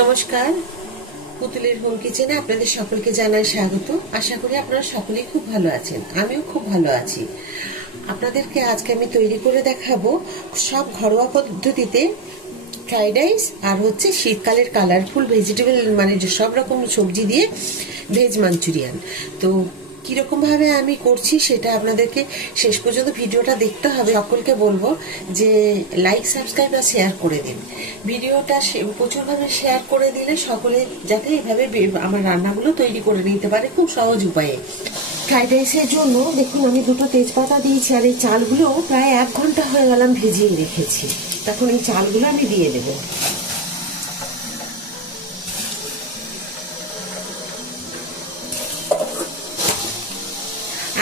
নমস্কার, পুতুলের হোম কিচেনে আপনাদের সকলকে জানাই স্বাগত। আশা করি আপনারা সকলেই খুব ভালো আছেন, আমিও খুব ভালো আছি। আপনাদেরকে আজকে আমি তৈরি করে দেখাবো সব ঘরোয়া পদ্ধতিতে ফ্রাইড রাইস আর শীতকালের কালারফুল ভেজিটেবল মানে সব রকম সবজি দিয়ে ভেজ মাঞ্চুরিয়ান। তো কিরকম ভাবে আমি করছি সেটা আপনাদেরকে শেষ পর্যন্ত ভিডিওটা দেখতে হবে। সকলকে বলবো যে লাইক, সাবস্ক্রাইব আর শেয়ার করে দিন। ভিডিওটা প্রচুরভাবে শেয়ার করে দিলে সকলে যাতে এইভাবে আমার রান্নাগুলো তৈরি করে নিতে পারে খুব সহজ উপায়ে। ফ্রাইড রাইসের জন্য দেখুন আমি দুটো তেজপাতা দিয়েছি, আর এই চালগুলো প্রায় 1 ঘন্টা হয়ে গেলাম ভিজিয়ে রেখেছি। তখন এই চালগুলো আমি দিয়ে দেবো।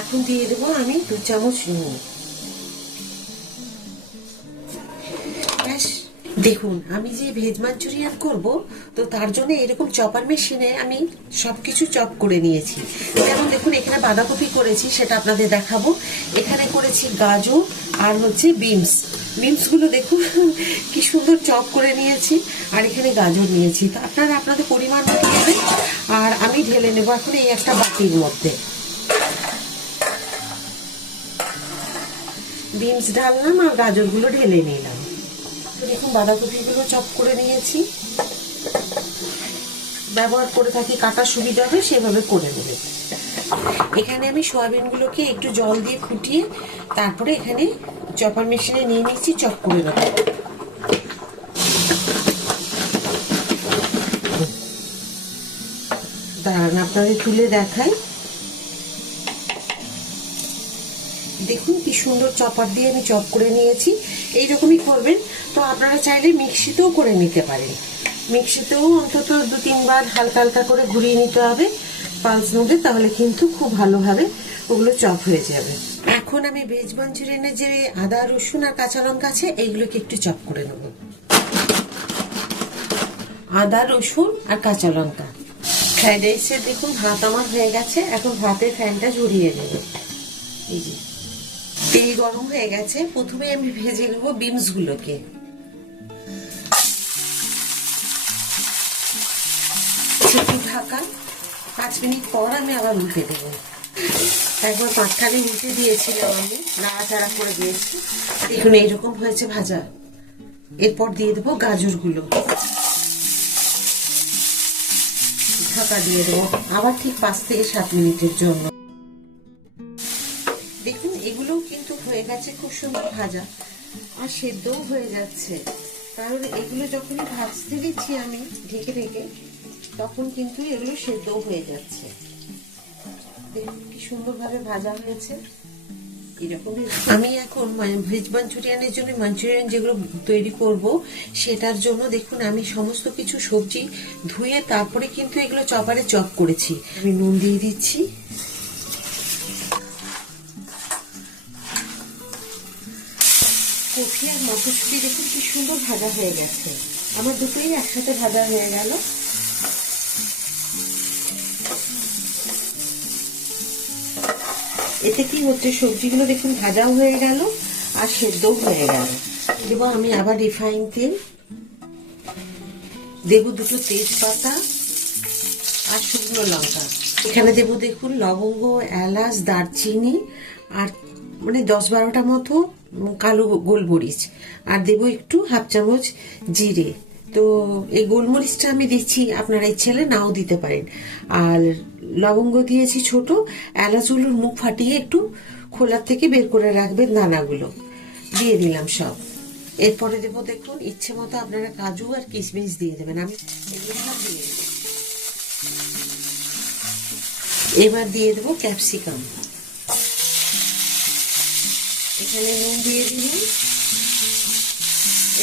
এখন দিয়ে দেবো আমি 2 চামচ নুন। দেখুন আমি যে ভেজ মাঞ্চুরিয়ান করব, তো তার জন্য এরকম চপার মেশিনে আমি সবকিছু চপ করে নিয়েছি। যেমন দেখুন এখানে বাঁধাকপি করেছি, সেটা আপনাদের দেখাবো। এখানে করেছি গাজর আর বিমস গুলো দেখুন কি সুন্দর চপ করে নিয়েছি। আর এখানে গাজর নিয়েছি, তো আপনারা আপনাদের পরিমাণ মতো নেবেন। আর আমি ঢেলে নেবো এখন এই একটা বাটির মধ্যে। বিনস ঢাললাম আর গাজরগুলো ঢেলে নিলাম। দেখুন বাঁধাকপিগুলো চপ করে নিয়েছি, ব্যবহার করে থাকি, কাটা সুবিধা হবে সেভাবে করে নেবে। এখানে আমি সয়াবিনগুলোকে একটু জল দিয়ে ফুটিয়ে তারপরে এখানে চপার মেশিনে নিয়ে নিচ্ছি, চপ করে নেব। দাঁড়ান আপনাদের তুলে দেখাই। দেখুন কি সুন্দর চপার দিয়ে আমি চপ করে নিয়েছি। এইরকমই করবেন। তো আপনারা চাইলে মিক্সিতেও করে নিতে পারেন। মিক্সিতেও অন্তত 2-3 বার হালকা হালকা করে ঘুরিয়ে নিতে হবে পালস মোডে, তাহলে কিন্তু খুব ভালোভাবে ওগুলো চপ হয়ে যাবে। এখন আমি ভেজ মাঞ্চুরিয়ানের যে আদা, রসুন আর কাঁচা লঙ্কা আছে এইগুলোকে একটু চপ করে নেব। আদা, রসুন আর কাঁচা লঙ্কা। ফ্রাইড রাইসের দেখুন ভাত আমার হয়ে গেছে। এখন ভাতের ফ্যানটা ঝরিয়ে নেব। এই যে তেল গরম হয়ে গেছে। প্রথমে আমি ভেজে নেব বিনস গুলোকে। ঢাকা 5 মিনিট পর আমি আবার উল্টে দেব। একবার মাঝখানে উল্টে দিয়েছিলাম, আমি নাড়াচাড়া করে দিয়েছি। দেখুন এইরকম হয়েছে ভাজা। এরপর দিয়ে দেবো গাজরগুলো, ঢাকা দিয়ে দেবো আবার ঠিক 5 থেকে 7 মিনিটের জন্য। দেখুন এগুলো কিন্তু হয়ে গেছে খুব সুন্দর ভাজা, আর সেদ্ধও হয়ে যাচ্ছে। কারণ এগুলো যখনই ভাজতে দিচ্ছি আমি ঢেকে ঢেকে, তখন কিন্তু এগুলো সেদ্ধও হয়ে যাচ্ছে। দেখুন কি সুন্দরভাবে ভাজা হয়েছে। এরকমই আমি এখন ভেজ মাঞ্চুরিয়ানের জন্য মাঞ্চুরিয়ান যেগুলো তৈরি করব সেটার জন্য দেখুন আমি সমস্ত কিছু সবজি ধুয়ে তারপরে কিন্তু এগুলো চপারে চপ করেছি। আমি নুন দিয়ে দিচ্ছি। কফি আর মটরশুঁটি দেখুন কি সুন্দর ভাজা হয়ে গেছে। আমার দুটোই একসাথে ভাজা হয়ে গেল। এতে কি হচ্ছে, সবজিগুলো দেখুন ভাজাও হয়ে গেল আর সেদ্ধও হয়ে গেল। দেবো আমি আবার রিফাইন তেল, দেবো 2টো তেজপাতা আর শুকনো লঙ্কা। এখানে দেবো দেখুন লবঙ্গ, এলাচ, দারচিনি আর 10-12টা মতো কালো গোলমরিচ, আর দেবো একটু 1/2 চামচ জিরে। তো এই গোলমরিচটা আমি দিচ্ছি, আপনারা ইচ্ছে হলে নাও দিতে পারেন। আর লবঙ্গ দিয়েছি ছোট। এলাচগুলোর মুখ ফাটিয়ে একটু খোলার থেকে বের করে রাখবেন দানাগুলো। দিয়ে দিলাম সব। এরপরে দেবো দেখুন ইচ্ছে মতো আপনারা কাজু আর কিশমিশ দিয়ে দেবেন। আমি এগুলো সব দিয়ে দেবো। এবার দিয়ে দেবো ক্যাপসিকাম। এখানে নুন দিয়ে দিলাম।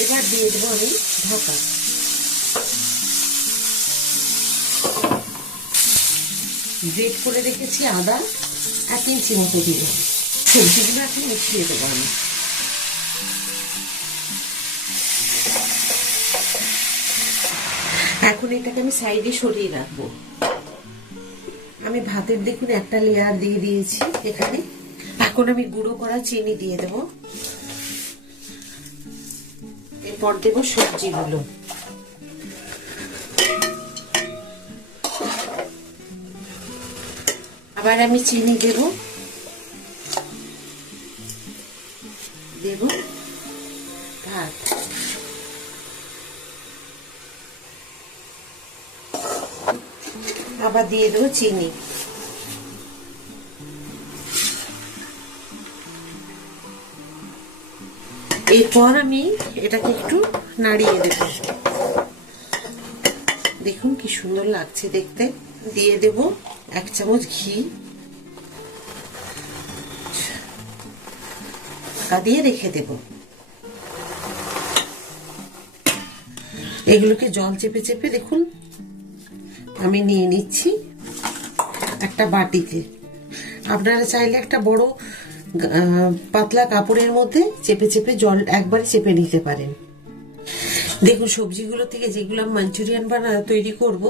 এবার দিয়ে দেবো আমি ঢাকা। গ্রেট করে রেখেছি আদা 1 ইঞ্চি মতো দিলাম। সবজিগুলো এখন মিশিয়ে দেবো আমি। এখন এটাকে আমি সাইডে সরিয়ে রাখবো। আমি ভাতের দেখুন একটা লেয়ার দিয়ে দিয়েছি এখানে। এখন আমি গুঁড়ো করা চিনি দিয়ে দেবো। এরপর দেবো সবজিগুলো। আবার আমি চিনি দেব, ভাত, আবার দিয়ে দেবো চিনি। এরপর আমি এটাকে একটু নাড়িয়ে দেব। দেখুন কি সুন্দর লাগছে দেখতে। দিয়ে দেব 1 চামচ ঘি, ঢাকা দিয়ে রেখে দেব। এগুলোকে জল চেপে চেপে দেখুন আমি নিয়ে নিচ্ছি একটা বাটিতে। আপনারা চাইলে একটা বড় পাতলা কাপড়ের মধ্যে চেপে চেপে জল একবারে চেপে নিতে পারেন। দেখুন সবজিগুলো থেকে যেগুলো মাঞ্চুরিয়ান তৈরি করব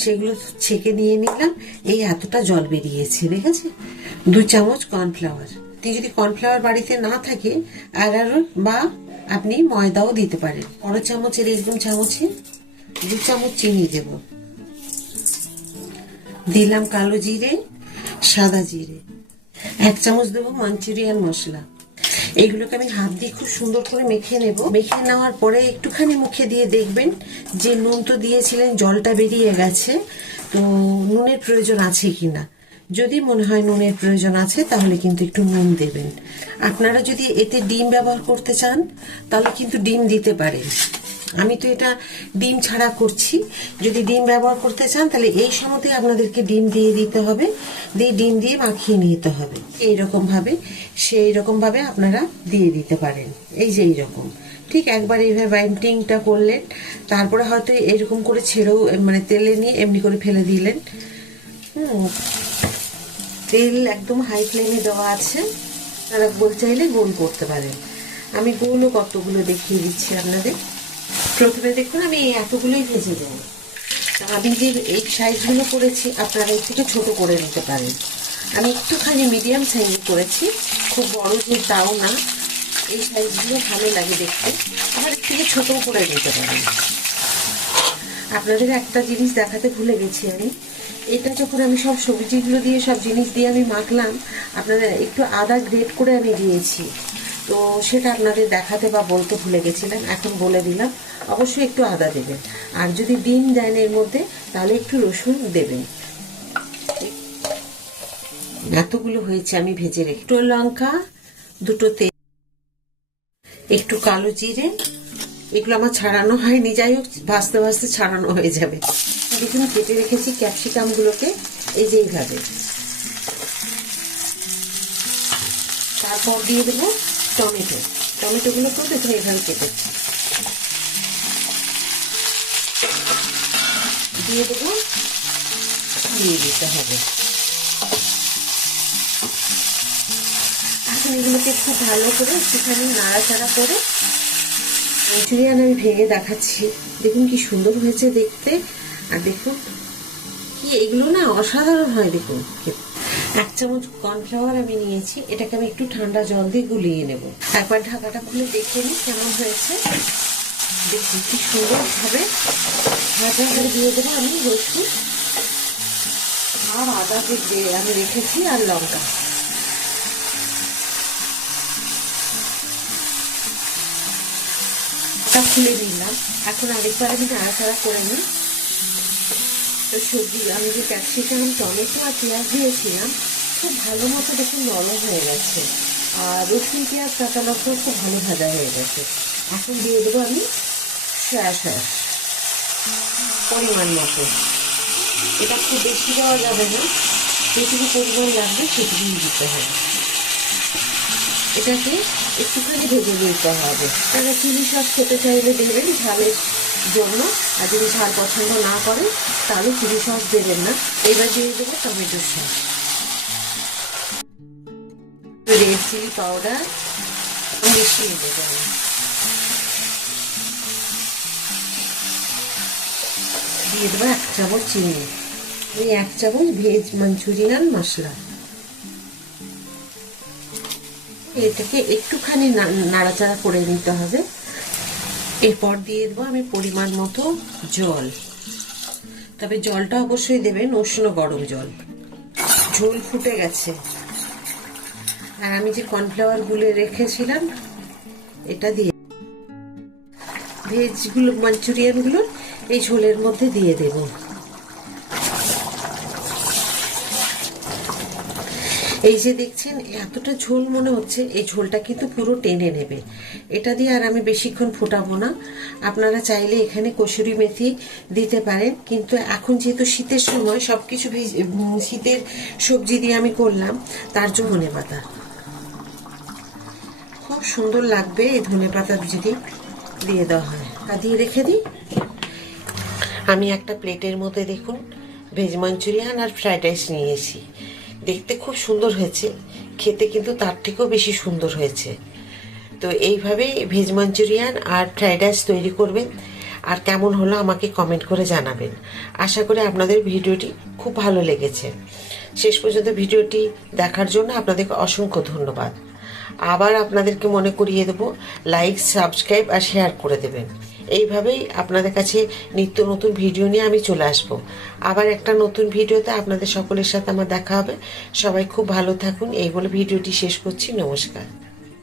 সেগুলো ছেঁকে নিয়ে নিলাম। এই এতটা জল বেরিয়েছে, দেখেছে। 2 চামচ কর্নফ্লাওয়ার। যদি কর্নফ্লাওয়ার বাড়িতে না থাকে অ্যারারুট বা আপনি ময়দাও দিতে পারেন। বড় চামচের এরকম চামচে 2 চামচ চিনি দেব। দিলাম কালো জিরে, সাদা জিরে, 1 চামচ দেবো মাঞ্চুরিয়ান মশলা। এইগুলোকে আমি হাত দিয়ে খুব সুন্দর করে মেখে নেব। মেখে নেওয়ার পরে একটুখানি মুখে দিয়ে দেখবেন যে নুন তো দিয়েছিলেন, জলটা বেরিয়ে গেছে, তো নুনের প্রয়োজন আছে কিনা। যদি মনে হয় নুনের প্রয়োজন আছে তাহলে কিন্তু একটু নুন দেবেন। আপনারা যদি এতে ডিম ব্যবহার করতে চান তাহলে কিন্তু ডিম দিতে পারেন। আমি তো এটা ডিম ছাড়া করছি। যদি ডিম ব্যবহার করতে চান তাহলে এই সময়তে আপনাদেরকে ডিম দিয়ে দিতে হবে, দিয়ে ডিম দিয়ে মাখিয়ে নিতে হবে। এইরকম ভাবে সেই রকম ভাবে আপনারা দিয়ে দিতে পারেন। এই যে এইরকম ঠিক একবার এইভাবে বাইন্ডিংটা করলেন, তারপরে হয়তো এরকম করে ছেড়েও মানে তেলে নিয়ে এমনি করে ফেলে দিলেন। তেল একদম হাই ফ্লেমে দেওয়া আছে। আপনারা গোল চাইলে গোল করতে পারেন। আমি গোলও কতগুলো দেখিয়ে দিচ্ছি আপনাদের। প্রথমে দেখুন আমি এতগুলোই ভেজে দেবো। আমি যে এই সাইজগুলো করেছি আপনারা এর থেকে ছোট করে নিতে পারেন। আমি একটুখানি মিডিয়াম সাইজ করেছি, খুব বড় যে তাও না। এই সাইজগুলো ভালো লাগে দেখতে, আবার এর থেকে ছোট করে নিতে পারেন। আপনাদের একটা জিনিস দেখাতে ভুলে গেছি আমি। এটা যখন আমি সব সবজিগুলো দিয়ে সব জিনিস দিয়ে আমি মাখলাম, আপনারা একটু আদা গ্রেট করে আমি দিয়েছি, তো সেটা আপনাদের দেখাতে বা বলতে ভুলে গেছিলাম, এখন বলে দিলাম। অবশ্যই একটু আদা দেবেন। আর যদি ডিম দেন এর মধ্যে তাহলে একটু রসুন দেবেন। এতগুলো হয়েছে আমি ভেজে রেখে। 2 লঙ্কা, 2 তেল, একটু কালো জিরে। এগুলো আমার ছাড়ানো হয়নি, যাই হোক ভাজতে ভাজতে ছাড়ানো হয়ে যাবে। দেখুন কেটে রেখেছি ক্যাপসিকাম গুলোকে এই যে এইভাবে। তারপর দিয়ে দেবো টমেটো। টমেটোগুলোকেও দেখুন এইভাবে কেটেছি। দিয়ে দেবো, দিয়ে দিতে হবে। এখন এগুলোকে খুব ভালো করে একটুখানি নাড়াচাড়া করে মাঞ্চুরিয়ান আমি ভেঙে দেখাচ্ছি। দেখুন কি সুন্দর হয়েছে দেখতে। আর দেখুন কি এগুলো না অসাধারণ হয় দেখুন। 1 চামচ কর্নফ্লাওয়ার আমি নিয়েছি, এটাকে আমি একটু ঠান্ডা জল দিয়ে গুলিয়ে নেব। একবার ঢাকাটা খুলে দেখে নিই কেমন হয়েছে। দেখুন কি সুন্দর ভাবে ভাজা হয়ে দিয়ে দেবো আমি রসুন আর আদা যে আমি রেখেছি আর লঙ্কা। খুলে নিলাম। এখন আরেকবার আমি নাড়াচাড়া করে নিই। তো সবজি আমি যে ক্যাপসিকাম, টমেটো আর পেঁয়াজ দিয়েছিলাম খুব ভালো মতো দেখুন নরম হয়ে গেছে। আর রসুন, পেঁয়াজ, কাঁচা লঙ্কা খুব ভালো ভাজা হয়ে গেছে। এখন দিয়ে দেবো আমি সয়া সস পরিমাণ মতো। এটা খুব বেশি দেওয়া যাবে না, যেটুকু পরিমাণ লাগবে সেটুকুই দিতে হবে। এটাকে একটুখানি ভেজে দিতে হবে। তাহলে চিলি সস খেতে চাইলে দেবেন ঝালের জন্য, আর যদি ঝাল পছন্দ না করেন তাহলে চিলি সস দেবেন না। এবার দিয়ে দেবো tomato sauce, red chilli powder মিশিয়ে দেবো। দিয়ে দেবো 1 চামচ চিনি। 1 চামচ ভেজ মাঞ্চুরিয়ান মশলা। এটাকে একটুখানি নাড়াচাড়া করে নিতে হবে। এরপর দিয়ে দেবো আমি পরিমাণ মতো জল। তবে জলটা অবশ্যই দেবেন উষ্ণ গরম জল। ঝোল ফুটে গেছে। আর আমি যে কর্নফ্লাওয়ার গুলে রেখেছিলাম এটা দিয়ে ভেজগুলো মাঞ্চুরিয়ানগুলো এই ঝোলের মধ্যে দিয়ে দেব। এই যে দেখছেন এতটা ঝোল মনে হচ্ছে, এই ঝোলটা কিন্তু পুরো টেনে নেবে। এটা দিয়ে আর আমি বেশিক্ষণ ফোটাবো না। আপনারা চাইলে এখানে কসুরি মেথি দিতে পারেন, কিন্তু এখন যেহেতু শীতের সময় সবকিছু শীতের সবজি দিয়ে আমি করলাম, তার জন্য ধনেপাতা খুব সুন্দর লাগবে। এই ধনেপাতা যদি দিয়ে দেওয়া হয়, তা দিয়ে রেখে দিই। আমি একটা প্লেটের মধ্যে দেখুন ভেজ মাঞ্চুরিয়ান আর ফ্রাইড রাইস নিয়েছি। দেখতে খুব সুন্দর হয়েছে, খেতে কিন্তু তার থেকেও বেশি সুন্দর হয়েছে। তো এইভাবেই ভেজ মাঞ্চুরিয়ান আর ফ্রাইড রাইস তৈরি করবেন, আর কেমন হলো আমাকে কমেন্ট করে জানাবেন। আশা করি আপনাদের ভিডিওটি খুব ভালো লেগেছে। শেষ পর্যন্ত ভিডিওটি দেখার জন্য আপনাদেরকে অসংখ্য ধন্যবাদ। আবার আপনাদেরকে মনে করিয়ে দেবো, লাইক, সাবস্ক্রাইব আর শেয়ার করে দেবেন। এইভাবেই আপনাদের কাছে নিত্য নতুন ভিডিও নিয়ে আমি চলে আসবো। আবার একটা নতুন ভিডিওতে আপনাদের সকলের সাথে আমার দেখা হবে। সবাই খুব ভালো থাকুন, এই বলে ভিডিওটি শেষ করছি। নমস্কার।